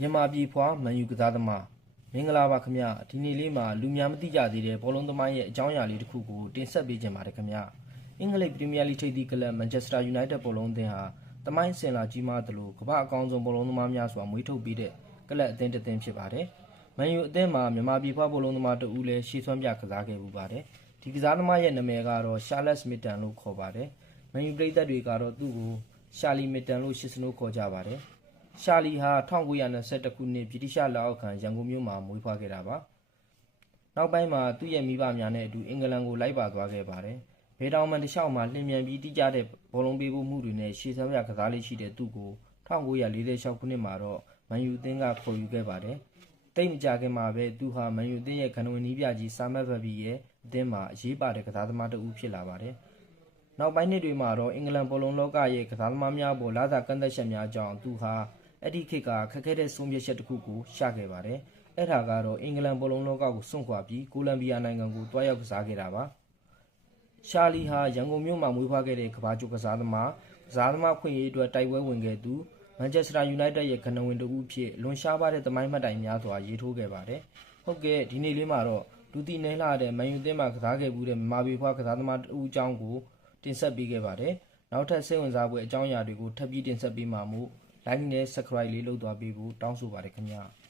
မြန်မာပြည်ဖွာမန်ယူကစားသမားမင်္ဂလာပါခင်ဗျဒီနေ့လေးမှာလူများမသိကြသေးတဲ့ဘောလုံးသမိုင်းရဲ့အကြောင်းအရာလေးတစ်ခုကိုတင်ဆက်ပေးခြင်းပါတယ်ခင်ဗျအင်္ဂလိပ်ပရီးမီးယားလိထိပ်သီးကလပ်မန်ချက်စတာယူနိုက်တက်ဘောလုံးအသင်းဟာသမိုင်းစင်လာကြီးမားသလိုကမ္ဘာအကောင်းဆုံးဘောလုံးသမားများစွာမွေးထုတ်ပေးတဲ့ကလပ်အသင်းတစ်သင်းဖြစ်ပါတယ်မန်ယူအသင်းမှာမြန်မာပြည်ဖွာဘောလုံးသမားတဦးလည်းရှေ့ဆွမ်းပြကစားခဲ့ပူပါတယ်ဒီကစားသမားရဲ့နာမည်ကတော့ရှာလက်စမစ်တန်လို့ခေါ်ပါတယ်မန်ယူပရိသတ်တွေကတော့သူ့ကိုရှာလီမစ်တန်လို့ရှစ်စနိုးခေါ်ကြပါတယ်ရှာလီဟာ1922ခုနှစ်ဗြိတိရှလက်အောက်ခံရန်ကုန်မြို့မှာမွေးဖွားခဲ့တာပါနောက်ပိုင်းမှာသူ့ရဲ့မိဘများနဲ့အတူအင်္ဂလန်ကိုလိုက်ပါသွားခဲ့ပါတယ်ဘယ်တောင်မှတခြားမှာလျင်မြန်ပြီးတိကျတဲ့ဘောလုံးပေးဖို့မှုတွေနဲ့ရှေ့ဆောင်ရကစားလေးရှိတဲ့သူ့ကို1946ခုနှစ်မှာတော့မန်ယူအသင်းကခေါ်ယူခဲ့ပါတယ်တိတ်မကြခင်မှာပဲသူဟာမန်ယူအသင်းရဲ့ကနဝင်နီးပြကြီးဆာမတ်ဘက်ဘီရဲ့အသင်းမှာအရေးပါတဲ့ကစားသမားတဦးဖြစ်လာပါတယ်နောက်ပိုင်းနှစ်တွေမှာတော့အင်္ဂလန်ဘောလုံးလောကရဲ့ကစားသမားများပေါ်လာစာကန့်သက်ချက်များကြောင့်သူဟာအဲ့ဒီခေတ်ကခက်ခဲတဲ့ဆုံးဖြတ်ချက်တစ်ခုကိုရှခဲ့ပါတယ်။အဲ့ဒါကတော့အင်္ဂလန်ဘောလုံးလောကကိုစွန့်ခွာပြီးကိုလံဘီယာနိုင်ငံကိုတွားရောက်ကစားခဲ့တာပါ။ရှာလီဟာရန်ကုန်မြို့မှာမွေးဖွားခဲ့တဲ့ကမ္ဘာကျော်ကစားသမားခွင့်ရေးအတွက်တိုက်ပွဲဝင်ခဲ့သူမန်ချက်စတာယူနိုက်တက်ရဲ့ကနဝင်တဦးဖြစ်လွန်ရှားပါတဲ့သမိုင်းမှတ်တိုင်များစွာရေးထိုးခဲ့ပါတယ်။ဟုတ်ကဲ့ဒီနေ့လေးမှာတော့လူသိနည်းလာတဲ့မန်ယူအသင်းမှာကစားခဲ့မှုတဲ့မြန်မာပြည်ဖွားကစားသမားတဦးအကြောင်းကိုတင်ဆက်ပေးခဲ့ပါတယ်။နောက်ထပ်စိတ်ဝင်စားဖွယ်အကြောင်းအရာတွေကိုထပ်ပြီးတင်ဆက်ပေးမှာမို့like နဲ့ subscribe လေးလုပ်သွားပေးဖို့တောင်းဆိုပါတယ်ခင်ဗျာ။